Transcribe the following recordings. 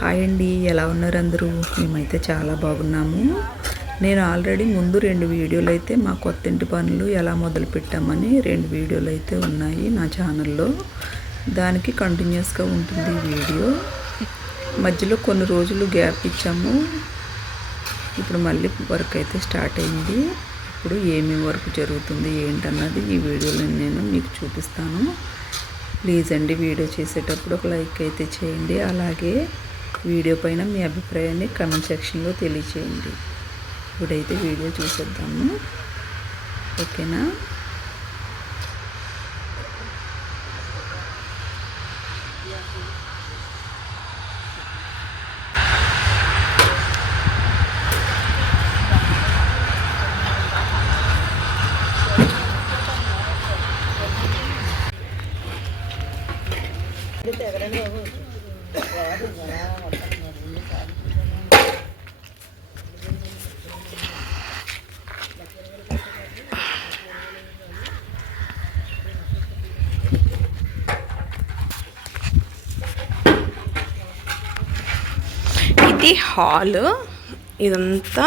Hi అండి ఎలా ఉన్నారు అందరూ? మేమైతే చాలా బాగున్నాము. నేను ఆల్రెడీ ముందు రెండు వీడియోలు అయితే మా కొత్త ఇంటి పనులు ఎలా మొదలు పెట్టామని రెండు వీడియోలు అయితే ఉన్నాయి నా ఛానల్లో. దానికి కంటిన్యూస్గా ఉంటుంది ఈ వీడియో. మధ్యలో కొన్ని రోజులు గ్యాప్ ఇచ్చాము. ఇప్పుడు మళ్ళీ వర్క్ అయితే స్టార్ట్ అయింది. ఇప్పుడు ఏమేమి వర్క్ జరుగుతుంది ఏంటన్నది ఈ వీడియోలో నేను మీకు చూపిస్తాను. ప్లీజ్ అండి వీడియో చేసేటప్పుడు ఒక లైక్ అయితే చేయండి. అలాగే వీడియో పైన మీ అభిప్రాయాన్ని కమెంట్ సెక్షన్లో తెలియచేయండి. ఇప్పుడైతే వీడియో చూసేద్దాము. ఓకేనా ఇది హాల్. ఇదంతా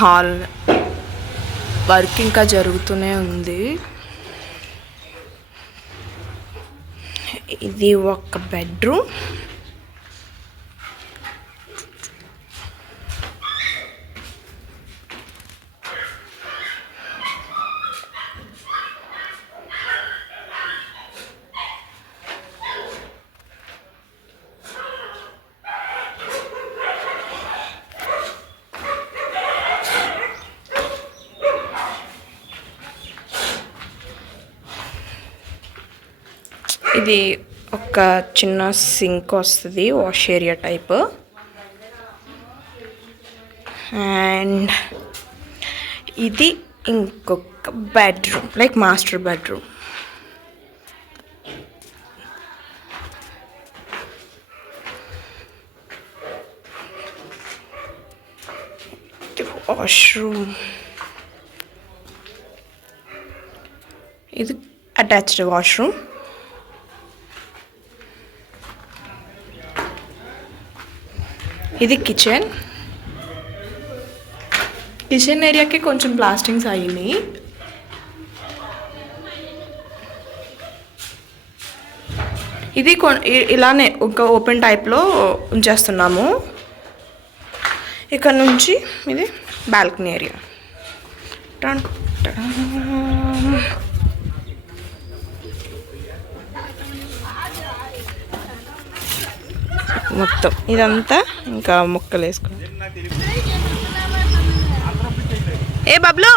హాల్. వర్క్ ఇంకా జరుగుతూనే ఉంది. ఇది ఒక బెడ్రూమ్. ఇది ఒక చిన్న సింక్ వస్తుంది వాష్ ఏరియా టైప్. అండ్ ఇది ఇంకొక bedroom like master bedroom. Washroom. ఇది అటాచ్డ్ వాష్రూమ్. ఇది కిచెన్ కిచెన్ ఏరియాకి కొంచెం ప్లాస్టింగ్స్ అయ్యినాయి ఇది కొ- ఇ- ఇలానే ఒక ఓపెన్ టైప్లో ఉంచేస్తున్నాము. ఇక్కడ నుంచి ఇది బాల్కనీ ఏరియా మొత్తం. ఇదంతా ఇంకా ముక్కలు వేసుకో. ఏ బబ్లు?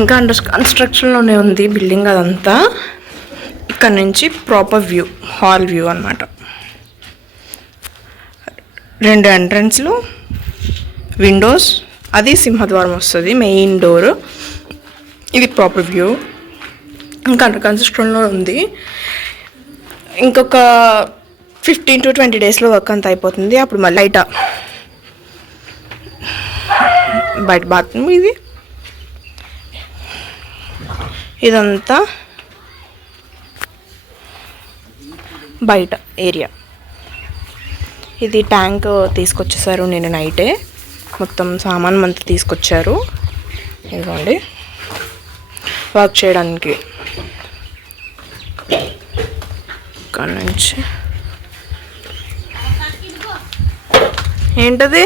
ఇంకా అండర్ కన్స్ట్రక్షన్లోనే ఉంది బిల్డింగ్ అదంతా. ఇక్కడ నుంచి ప్రాపర్ వ్యూ హాల్ వ్యూ అనమాట రెండు ఎంట్రన్స్లు విండోస్ అది సింహద్వారం వస్తుంది మెయిన్ డోర్ ఇది ప్రాపర్ వ్యూ ఇంకా అండర్ కన్స్ట్రక్షన్లో ఉంది. ఇంకొక ఫిఫ్టీన్ టు ట్వంటీ డేస్లో వర్క్ అంతా అయిపోతుంది. అప్పుడు మళ్ళీ లైటా బయట బాత్రూమ్ ఇది. ఇదంతా బయట ఏరియా. ఇది ట్యాంక్ తీసుకొచ్చేసారు నేను నైటే. మొత్తం సామాన్ అంతా తీసుకొచ్చారు. ఇదిగోండి. వర్క్ చేయడానికి ఇక్కడ నుంచి. ఏంటది?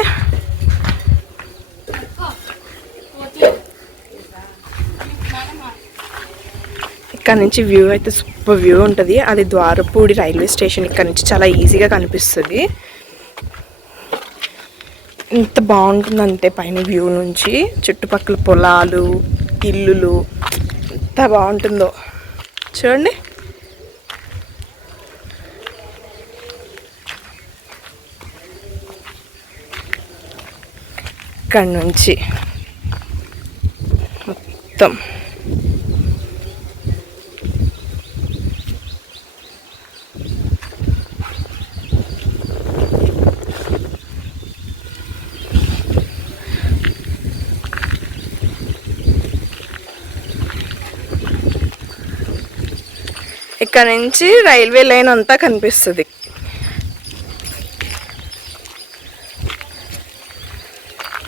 ఇక్కడ నుంచి వ్యూ అయితే సూపర్ వ్యూ ఉంటుంది. అది ద్వారపూడి రైల్వే స్టేషన్ ఇక్కడ నుంచి చాలా ఈజీగా కనిపిస్తుంది. ఎంత బాగుంటుందంటే పైన వ్యూ నుంచి. చుట్టుపక్కల పొలాలు ఇల్లులు ఎంత బాగుంటుందో. చూడండి. ఇక్కడ నుంచి మొత్తం. ఇక్కడ నుంచి రైల్వే లైన్ అంతా కనిపిస్తుంది.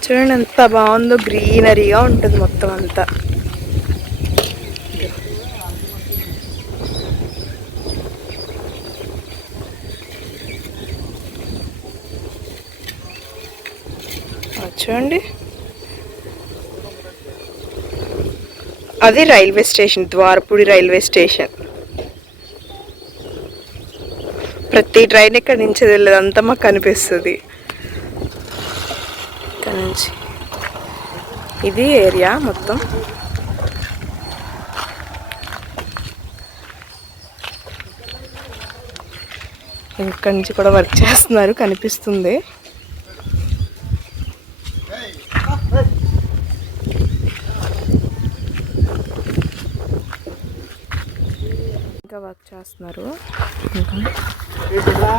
చూడండి ఎంత బాగుందో గ్రీనరీగా ఉంటుంది మొత్తం అంతా. చూడండి. అది railway station Dwarapudi railway station. ప్రతి ట్రైన్ ఇక్కడ నుంచి వెళ్ళేదంతా మాకు కనిపిస్తుంది. ఇక్కడ నుంచి. ఇది ఏరియా మొత్తం. ఇక్కడ నుంచి కూడా వర్క్ చేస్తున్నారు కనిపిస్తుంది ఇంకా వర్క్ చేస్తున్నారు. ఇంకా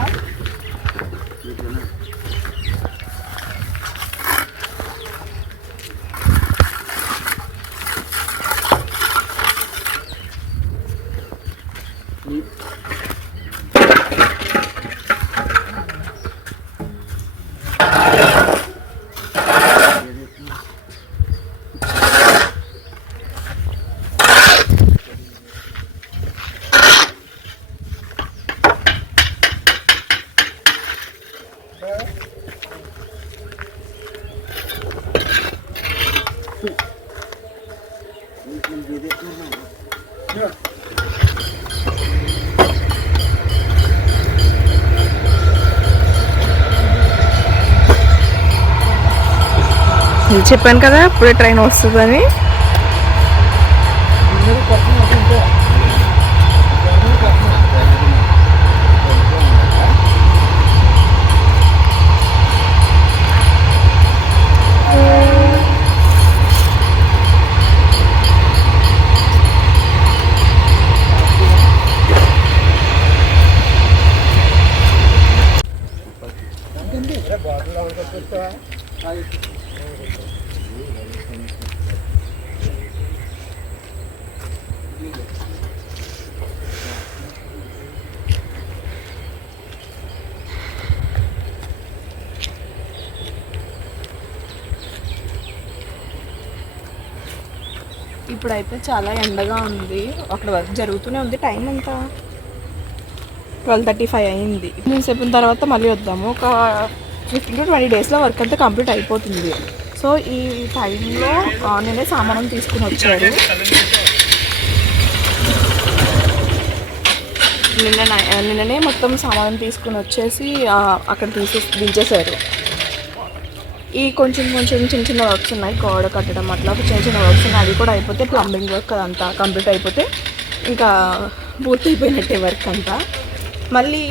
చెప్పాను కదా ఇప్పుడే ట్రైన్ వస్తుందని. ఇప్పుడైతే చాలా ఎండగా ఉంది. అక్కడ వర్క్ జరుగుతూనే ఉంది. టైం ఎంత? ట్వెల్వ్ థర్టీ ఫైవ్ అయింది. నేను చెప్పిన తర్వాత మళ్ళీ వద్దాము. ఒక ఫిఫ్టీన్ టు ట్వంటీ డేస్లో వర్క్ అంతా కంప్లీట్ అయిపోతుంది. సో ఈ టైంలో నేనే సామానం తీసుకుని వచ్చారు నిన్న నిన్ననే మొత్తం సామానం తీసుకుని వచ్చేసి అక్కడ తీసే దించేశారు. ఈ కొంచెం కొంచెం చిన్న చిన్న వర్క్స్ ఉన్నాయి. గోడ కట్టడం అట్లా చిన్న చిన్న వర్క్స్ ఉన్నాయి. అది కూడా అయిపోతే ప్లంబింగ్ వర్క్ అదంతా కంప్లీట్ అయిపోతే ఇంకా పూర్తి అయిపోయినట్టే వర్క్ అంతా. మళ్ళీ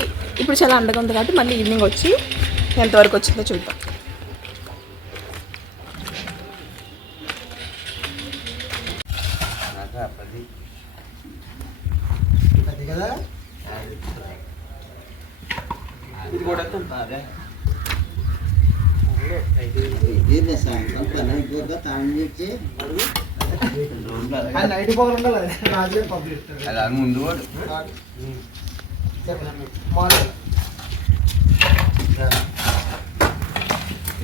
ఇప్పుడు చాలా అండగా ఉంది కాబట్టి మళ్ళీ ఈవినింగ్ వచ్చి ఎంతవరకు వచ్చిందో చూద్దాం. దీన్ని సాయంత్రం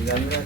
やめられ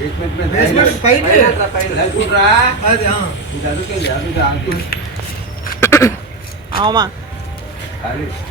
बेसमेंट में बेसमेंट फाइट है? लाइट उड़ रहा है अरे हाँ। इधर के जादू के आगे। आओ माँ। अरे।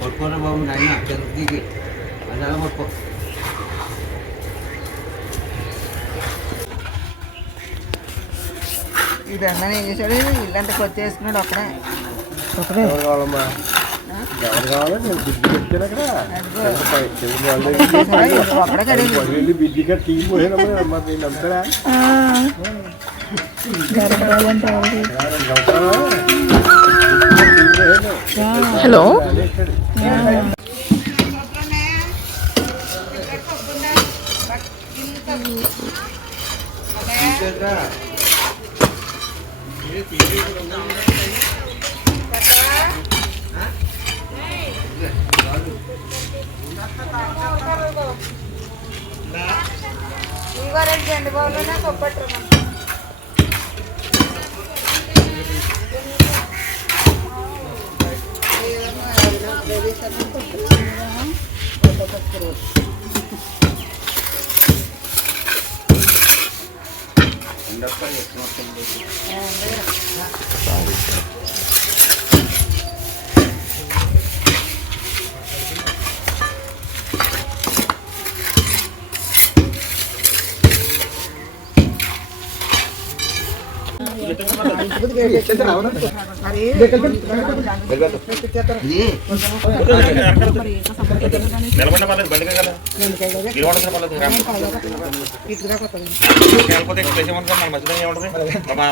పట్టుకోరా బాబు నాయన దిగి అది అలా పట్టుకో ఇది అన్న ఏం చేశాడు ఇల్లంతా కొత్తేసుకున్నాడు ఒక్కడే ఒకడే ఎవరు కావాలమ్మా ఎవరు కావాలి నేను బిడ్డ చెప్తాను అక్కడ ఒక్కడే కడిగి వెళ్ళి బిడ్డగా టీ పోయినమ్మా మరి నేను అంతరా హలో ఇదిగో రెండు జెండు బాబులు కొప్పట్రు నిలబడిన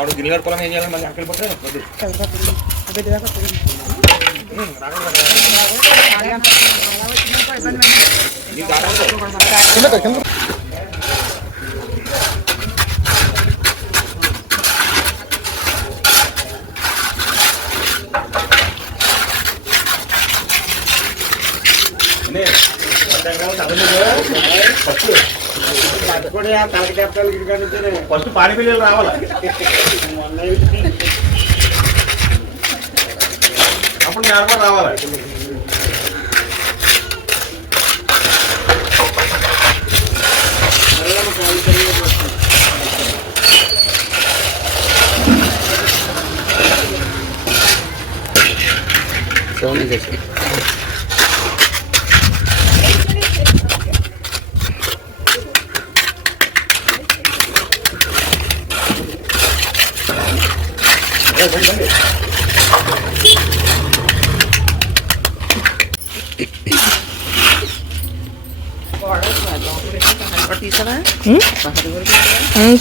గిన్నె కట్టుకోవాలని ఏం చేయాలి మళ్ళీ అక్కడికి పోతే ఫస్ట్ పాడి పిల్లలు రావాలి? అప్పుడు నేను కూడా రావాలి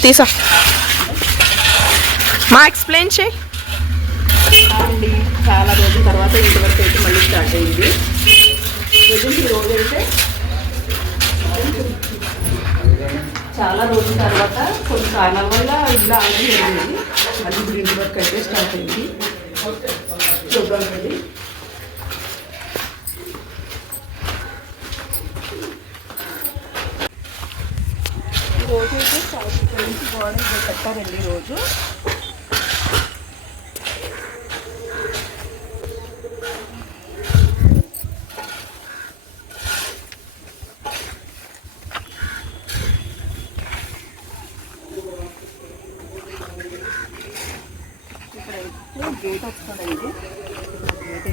తీసా. మా ఎక్స్ప్లెయిన్ చేయి. అండి చాలా రోజుల తర్వాత ఇంటి వరకు అయితే మళ్ళీ స్టార్ట్ అయింది. ప్రజెంట్ రోజు అయితే చాలా రోజుల తర్వాత కొన్ని కారణాల వల్ల ఇల్లు ఆల్రెడీ వెళ్ళింది మళ్ళీ గ్రీన్ వర్క్ అయితే స్టార్ట్ అయింది. చూద్దాం రండి రోజు అయితే స్టార్ట్ నుంచి గోడ కట్టారండి రోజు.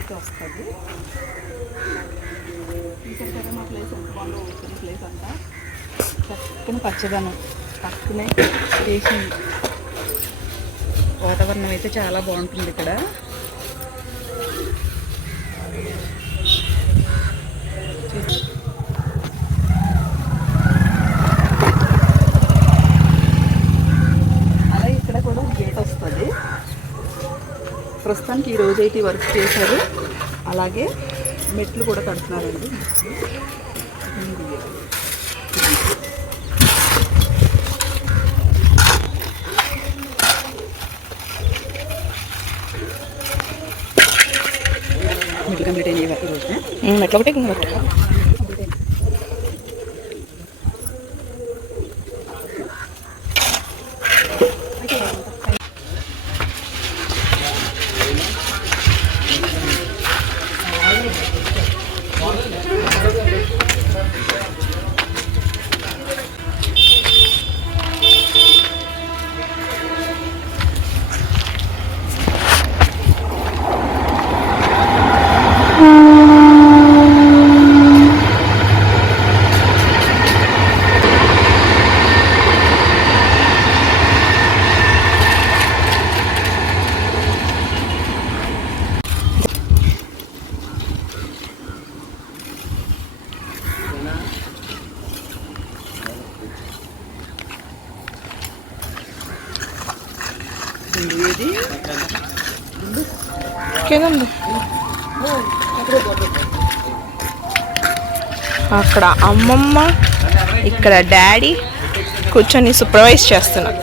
అయితే వస్తుంది. ఇక్కడ కదా మా ప్లేస్ ఎంత బాగుందో ఓపెన్ ప్లేస్ అంతా. చక్కని పచ్చదనం పక్కనే వేసింది వాతావరణం అయితే చాలా బాగుంటుంది ఇక్కడ అలాగే ఇక్కడ కూడా గేట్ వస్తుంది ప్రస్తుతానికి ఈ రోజు అయితే వర్క్ చేశారు. అలాగే మెట్లు కూడా కడుతున్నారండి. మెట్లు కంప్లీట్ అయినాయి ఈరోజు మెట్లు ఒకటి కింద ఇది? కింద అక్కడ అమ్మమ్మ ఇక్కడ డాడీ కూర్చొని సూపర్వైజ్ చేస్తున్నారు.